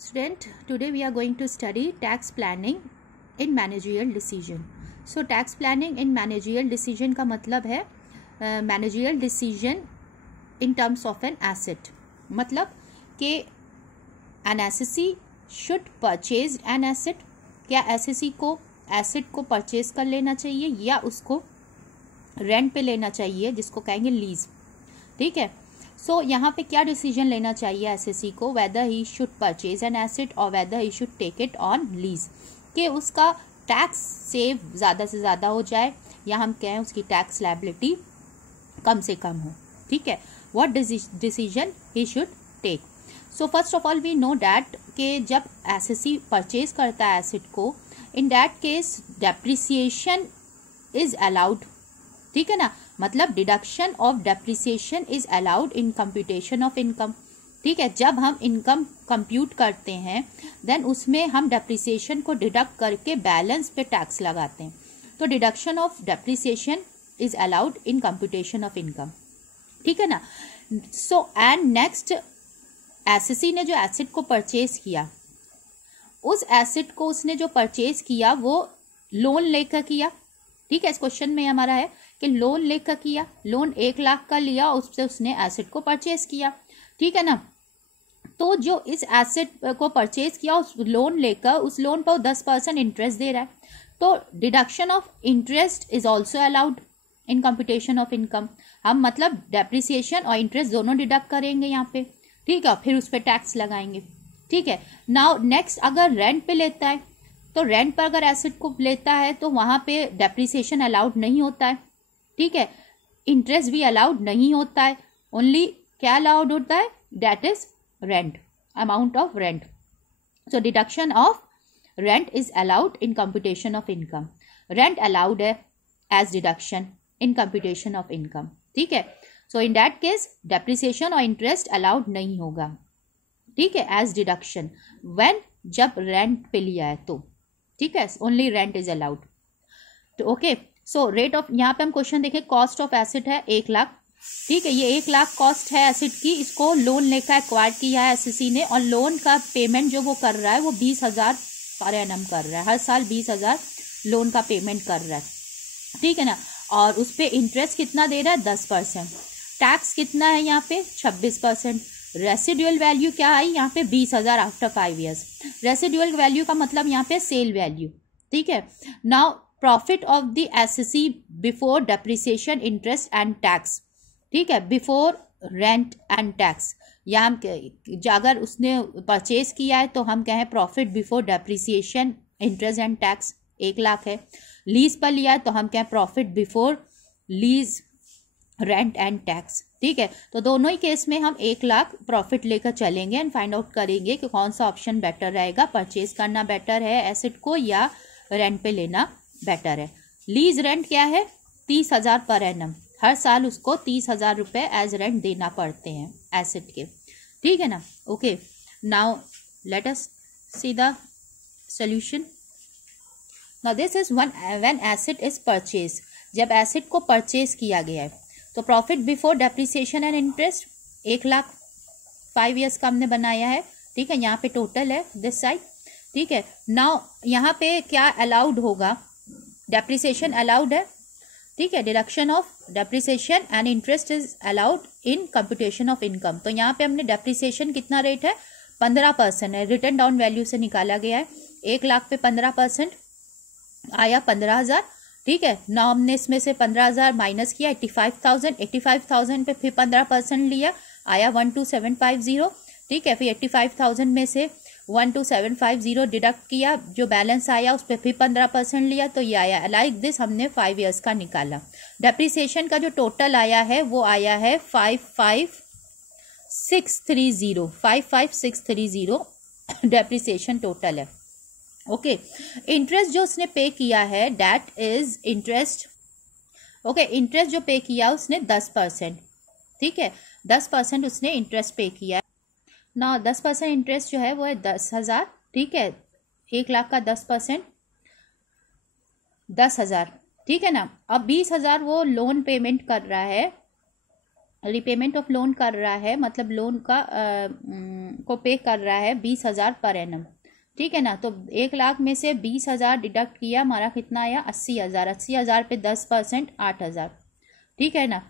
Student, today we are going to study tax planning in managerial decision. So tax planning in managerial decision का मतलब है managerial decision in terms of an asset. मतलब कि an assessee should purchase an asset. क्या assessee को asset को purchase कर लेना चाहिए या उसको रेंट पे लेना चाहिए, जिसको कहेंगे लीज. ठीक है. सो यहाँ पे क्या डिसीजन लेना चाहिए एसएससी को, whether he should purchase an asset और whether he should take it on lease, कि उसका टैक्स सेव ज़्यादा से ज़्यादा हो जाए या हम कहें उसकी टैक्स लायबिलिटी कम से कम हो. ठीक है. What decision he should take. So first of all we know that कि जब एसएससी परचेज करता है एसेट को, in that case depreciation is allowed. ठीक है ना. मतलब deduction of depreciation is allowed in computation of income. ठीक है. जब हम इनकम कंप्यूट करते हैं देन उसमें हम डेप्रिसिएशन को डिडक्ट करके बैलेंस पे टैक्स लगाते हैं. तो deduction of depreciation is allowed in computation of income. ठीक है ना. सो एंड नेक्स्ट, एसएससी ने जो एसेट को परचेज किया, उस एसेट को उसने जो परचेज किया वो लोन लेकर किया. ठीक है. इस क्वेश्चन में हमारा है कि लोन लेकर किया. लोन 1 लाख का लिया, उससे उसने एसेट को परचेज किया. ठीक है ना. तो जो इस एसेट को परचेज किया, उस लोन लेकर उस लोन पर 10% इंटरेस्ट दे रहा है. तो deduction of interest is also allowed in computation of income. हम मतलब डेप्रिसिएशन और इंटरेस्ट दोनों डिडक्ट करेंगे यहाँ पे. ठीक है. फिर उस पर टैक्स लगाएंगे. ठीक है. नाउ नेक्स्ट, अगर रेंट पे लेता है तो रेंट पर अगर एसेट को लेता है तो वहां पे डेप्रिसिएशन अलाउड नहीं होता है. ठीक है. इंटरेस्ट भी अलाउड नहीं होता है. ओनली क्या अलाउड होता है, that is rent, amount of rent. So deduction of rent is allowed in computation of income. Rent allowed है as deduction in computation of income. ठीक है. So in that case depreciation और interest allowed नहीं होगा. ठीक है, as deduction when, जब rent पे लिया है तो. ठीक है. Only rent is allowed. तो ओके. सो रेट ऑफ, यहाँ पे हम क्वेश्चन देखें, कॉस्ट ऑफ एसेट है 1 लाख. ठीक है. ये 1 लाख कॉस्ट है एसेट की. इसको लोन लेकर एक्वायर किया है एसएससी ने, और लोन का पेमेंट जो वो कर रहा है वो 20,000 पर एनम कर रहा है. हर साल 20,000 लोन का पेमेंट कर रहा है. ठीक है ना. और उस पर इंटरेस्ट कितना दे रहा है, 10%. टैक्स कितना है यहाँ पे, 26%. रेसिडुअल वैल्यू क्या आई यहाँ पे, 20,000 आफ्टर 5 ईयर्स. रेसिडुअल वैल्यू का मतलब यहाँ पे सेल वैल्यू. ठीक है. Now profit of the SSC before depreciation, interest and tax. ठीक है. Before rent and tax. या हम अगर उसने परचेज किया है तो हम कहें profit before depreciation, interest and tax 1 lakh है. लीज पर लिया है तो हम कहें profit before lease, rent and tax. ठीक है. तो दोनों ही केस में हम 1 लाख प्रॉफिट लेकर चलेंगे एंड फाइंड आउट करेंगे कि कौन सा ऑप्शन बेटर रहेगा, परचेज करना बेटर है एसेट को या रेंट पे लेना बेटर है. लीज रेंट क्या है, 30,000 पर एनम. हर साल उसको 30,000 रुपये एज रेंट देना पड़ते हैं एसेट के. ठीक है ना. Okay. Now let us see the solution. Now this is when asset is purchase. जब एसेट को परचेज किया गया है तो profit before depreciation and interest 1 lakh 5 years का हमने बनाया है. ठीक है. यहाँ पे टोटल है दिस साइड. ठीक है. नाउ यहाँ पे क्या अलाउड होगा, डेप्रिसिएशन अलाउड है. ठीक है. Deduction of depreciation and interest is allowed in computation of income. तो यहाँ पे हमने डेप्रिसिएशन कितना रेट है, 15% है. रिटर्न डाउन वैल्यू से निकाला गया है. 1 लाख पे 15% आया 15,000. ठीक है. ना हमने इसमें से 15,000 माइनस किया, 85,000. 85,000 पे फिर 15% लिया, आया 12,750. ठीक है. फिर 85,000 में से 12,750 डिडक्ट किया, जो बैलेंस आया उस पर फिर 15% लिया, तो ये आया. लाइक दिस हमने 5 ईयर्स का निकाला. डेप्रिसिएशन का जो टोटल आया है वो आया है 55,630. 55,630 डेप्रिसिएशन टोटल है. ओके. इंटरेस्ट जो उसने पे किया है that is interest. Okay. Interest जो पे किया उसने 10%. ठीक है. 10% उसने इंटरेस्ट पे किया ना. 10% इंटरेस्ट जो है वो है 10,000. ठीक है. 1 लाख का 10% 10,000. ठीक है ना. अब 20,000 वो लोन पेमेंट कर रहा है रिपेमेंट ऑफ लोन कर रहा है, मतलब लोन का को पे कर रहा है 20,000 पर एनम, ठीक है ना। तो 1,00,000 में से 20,000 डिडक्ट किया, हमारा कितना आया 80,000। 80,000 पे 10% 8,000, ठीक है ना।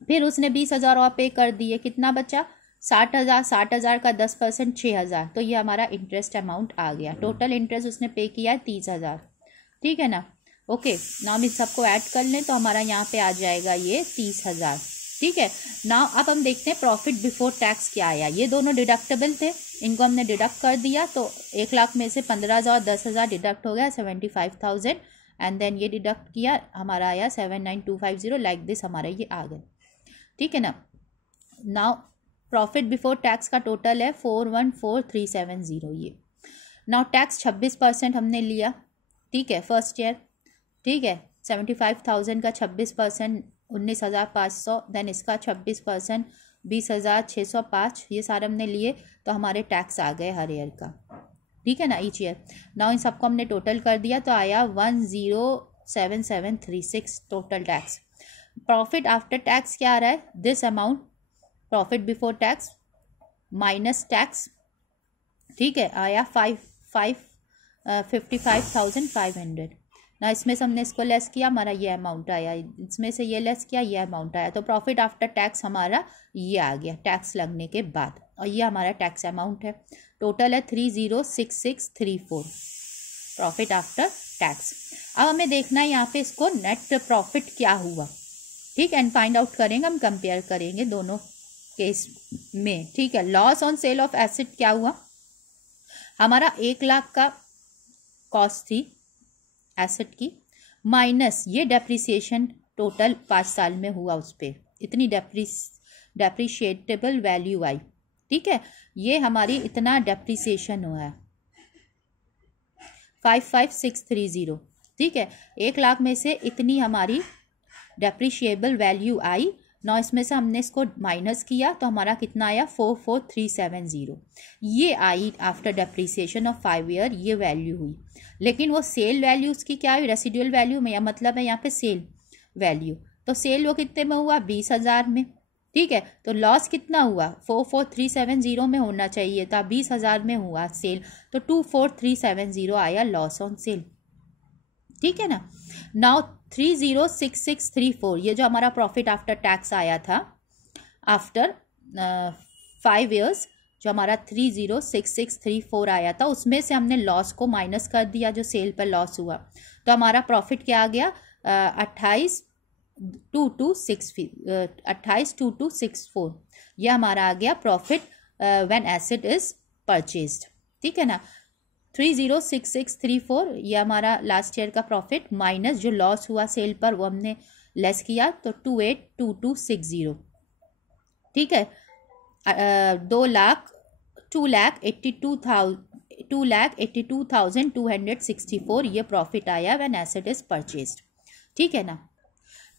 फिर उसने 20,000 और पे कर दिए, कितना बचा 60,000। 60,000 का 10% 6,000, तो ये हमारा इंटरेस्ट अमाउंट आ गया। टोटल इंटरेस्ट उसने पे किया है 30,000, ठीक है ना। ओके, नाउ हम इन सबको ऐड कर लें तो हमारा यहाँ पे आ जाएगा ये 30,000, ठीक है। नाउ अब हम देखते हैं प्रॉफिट बिफोर टैक्स क्या आया। ये दोनों डिडक्टेबल थे, इनको हमने डिडक्ट कर दिया, तो 1,00,000 में से 15,000 10,000 डिडक्ट हो गया 75,000, एंड देन ये डिडक्ट किया, हमारा आया 79250। लाइक दिस हमारा ये आ गया, ठीक है ना। नाउ प्रॉफिट बिफोर टैक्स का टोटल है 414370। ये नाउ टैक्स 26% हमने लिया, ठीक है, फर्स्ट ईयर, ठीक है। 75,000 का 26% 19,500, देन इसका 26% 20,605, ये सारे हमने लिए, तो हमारे टैक्स आ गए हर ईयर का, ठीक है ना, ईच ईयर। नाउ इन सबको हमने टोटल कर दिया तो आया 107736 total tax. Profit after tax क्या आ रहा है, this amount profit before tax minus tax, ठीक है, आया 55,500 ना। इसमें से हमने इसको लेस किया, हमारा ये अमाउंट आया, इसमें से ये लेस किया, ये अमाउंट आया, तो प्रॉफिट आफ्टर टैक्स हमारा ये आ गया टैक्स लगने के बाद, और ये हमारा टैक्स अमाउंट है। टोटल है 306634 प्रॉफिट आफ्टर टैक्स। अब हमें देखना है यहाँ पे इसको नेट प्रॉफिट क्या हुआ, ठीक है, एंड फाइंड आउट करेंगे, हम कंपेयर करेंगे दोनों केस में, ठीक है। Loss on sale of asset क्या हुआ, हमारा 1,00,000 का कॉस्ट थी एसेट की, माइनस ये डेप्रिसिएशन टोटल 5 साल में हुआ, उस पर इतनी डेप्रिशिएटेबल वैल्यू आई, ठीक है। ये हमारी इतना डेप्रिसिएशन हुआ है 55,630, ठीक है। 1,00,000 में से इतनी हमारी डेप्रिशिएबल वैल्यू आई। नौ इसमें से हमने इसको माइनस किया तो हमारा कितना आया 44,370, ये आई आफ्टर डेप्रिसिएशन ऑफ 5 ईयर, ये वैल्यू हुई। लेकिन वो सेल वैल्यू उसकी क्या हुई, रेसिडुअल वैल्यू में, या मतलब है यहाँ पे सेल वैल्यू, तो सेल वो कितने में हुआ 20,000 में, ठीक है। तो लॉस कितना हुआ 44,370 में होना चाहिए था, 20,000 में हुआ सेल, तो 24,370 आया लॉस ऑन सेल, ठीक है ना। नाउ 306634 ये जो हमारा प्रॉफिट आफ्टर टैक्स आया था आफ्टर 5 ईयर्स, जो हमारा 306634 आया था, उसमें से हमने लॉस को माइनस कर दिया जो सेल पर लॉस हुआ, तो हमारा प्रॉफिट क्या आ गया 28,2264, ये हमारा आ गया profit when asset is purchased, ठीक है ना। 306634 ये हमारा लास्ट ईयर का प्रॉफिट, माइनस जो लॉस हुआ सेल पर वो हमने लेस किया, तो 282260, ठीक है। 2,82,264 ये प्रॉफिट आया व्हेन एसेट इज परचेज्ड, ठीक है ना।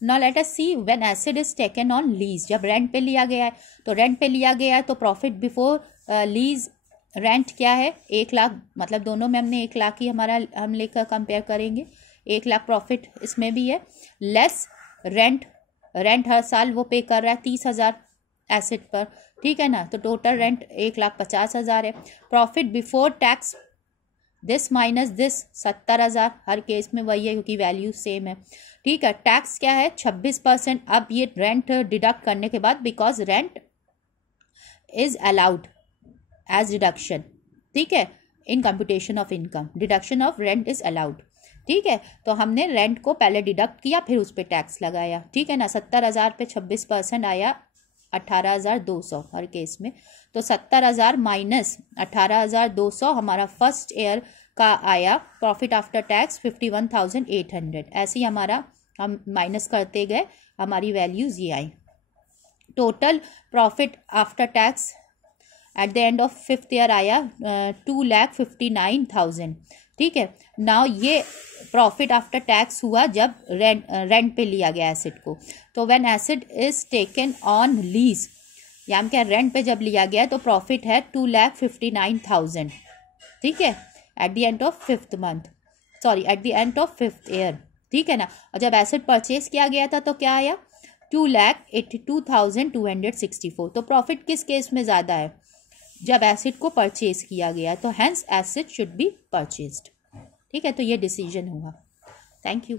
Now let us see when asset is taken on lease, जब रेंट पे लिया गया है, तो रेंट पे लिया गया है तो प्रॉफिट बिफोर लीज रेंट क्या है 1,00,000, मतलब दोनों में हमने 1,00,000 ही हमारा हम लेकर कंपेयर करेंगे, 1,00,000 प्रॉफिट इसमें भी है, लेस रेंट हर साल वो पे कर रहा है 30,000 एसेट पर, ठीक है ना। तो टोटल रेंट 1,50,000 है। Profit before tax this minus this 70,000, her case में वही है क्योंकि वैल्यू सेम है, ठीक है। टैक्स क्या है 26%, अब ये रेंट डिडक्ट करने के बाद, because rent is allowed as deduction, ठीक है, in computation of income, deduction of rent is allowed, ठीक है। तो हमने रेंट को पहले डिडक्ट किया फिर उस पर टैक्स लगाया, ठीक है ना। 70,000 पे 26% आया 18,200 हर केस में, तो 70,000 माइनस 18,200 हमारा फर्स्ट ईयर का आया प्रॉफिट आफ्टर टैक्स 51,800, ऐसे ही हमारा हम माइनस करते गए, हमारी वैल्यूज ये आई। Total profit after tax at the end of 5th year आया 2,59,000, ठीक है। नाउ ये प्रॉफिट आफ्टर टैक्स हुआ जब रेंट पे लिया गया एसेट को, तो when asset is taken on lease, यानी क्या रेंट पे जब लिया गया तो प्रॉफिट है 2,59,000, ठीक है, eight the end of 5th month, sorry eight the end of 5th year, ठीक है ना। और जब एसेट परचेज किया गया था तो क्या आया 2,82,264। तो प्रॉफिट किस केस में ज़्यादा है? जब एसेट को परचेज किया गया, तो hence asset should be purchased. ठीक है, तो ये डिसीजन होगा। Thank you.